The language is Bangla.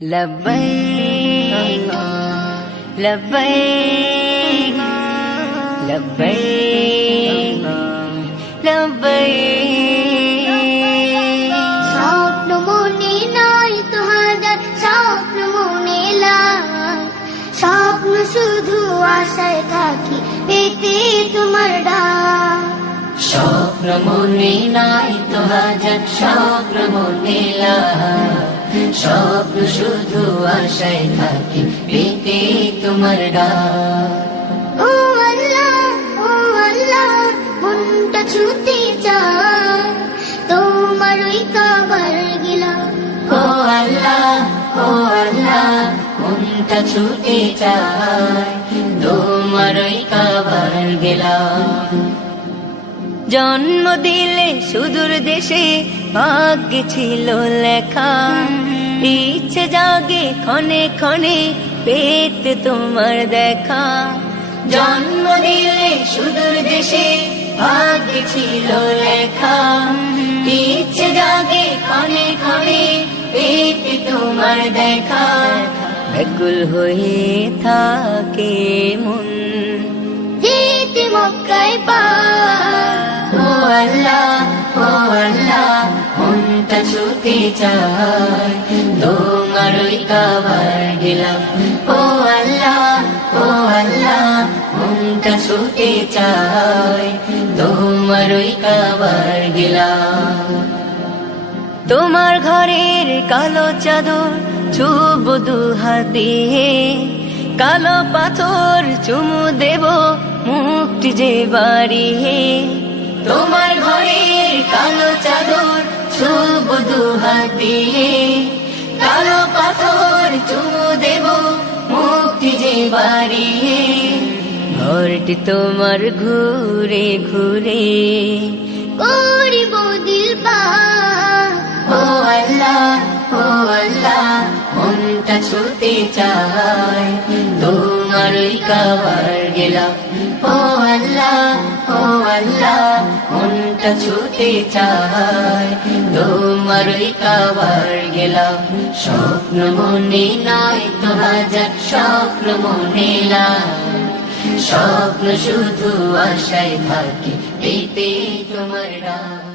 لبيك لبيك لبيك لبيك স্বপ্ন মনে নাই তো হাজার স্বপ্ন মনে লাই স্বপ্ন শুধু আশায় থাকি পেতে তোমার ডাক স্বপ্ন মনে নাই তো হাজার স্বপ্ন মনে লাই স্বপ্ন শুধু আশায় থাকি পেতে তোমার ডাক ও আল্লাহ মনটা ছুতে চায় তোমার ওই কাবার গেলাম ও আল্লাহ মনটা ছুটে চায় তোমার ওই কাবার গেলাম জন্ম দিলে সুদূর দেশে ভাগ্যে ছিল লেখা ইচ্ছে জাগে ক্ষণে ক্ষণে পেতে তোমার দেখা জন্ম দিলে সুদূর দেশে ভাগ্যে ছিল লেখা ইচ্ছে জাগে ক্ষণে ক্ষণে পেতে তোমার দেখা ব্যাকুল হয়ে থাকে মন যেতে মক্কায় ও আল্লাহ মনটা ছুটে চায় তোমার ওই কাবার গেলাম ও আল্লাহ মনটা ছুটে চায় তোমার ওই কাবার গেলাম তোমার ঘরের কালো চাদর ছুব দুহাতে কালো পাথর চুমু দেব মুক্তি যে বাড়িয়ে তোমার ঘরের কালো চাদর ছুব দুহাতে কালো পাথর চুমু দেব মুক্তি যে বাড়িয়ে ঘরটি তোমার ঘুরে ঘুরে করিব দিল পা ও আল্লাহ মনটা ছুটে চায় তোমার ওই কাবার গেলাম ও আল্লাহ মনটা ছুটে চায় তোমার ওই কাবার গেলাম স্বপ্ন মনে নাই তো হাজার স্বপ্ন মনে লাই স্বপ্ন শুধু আশায় থাকি পেতে তোমার ডাক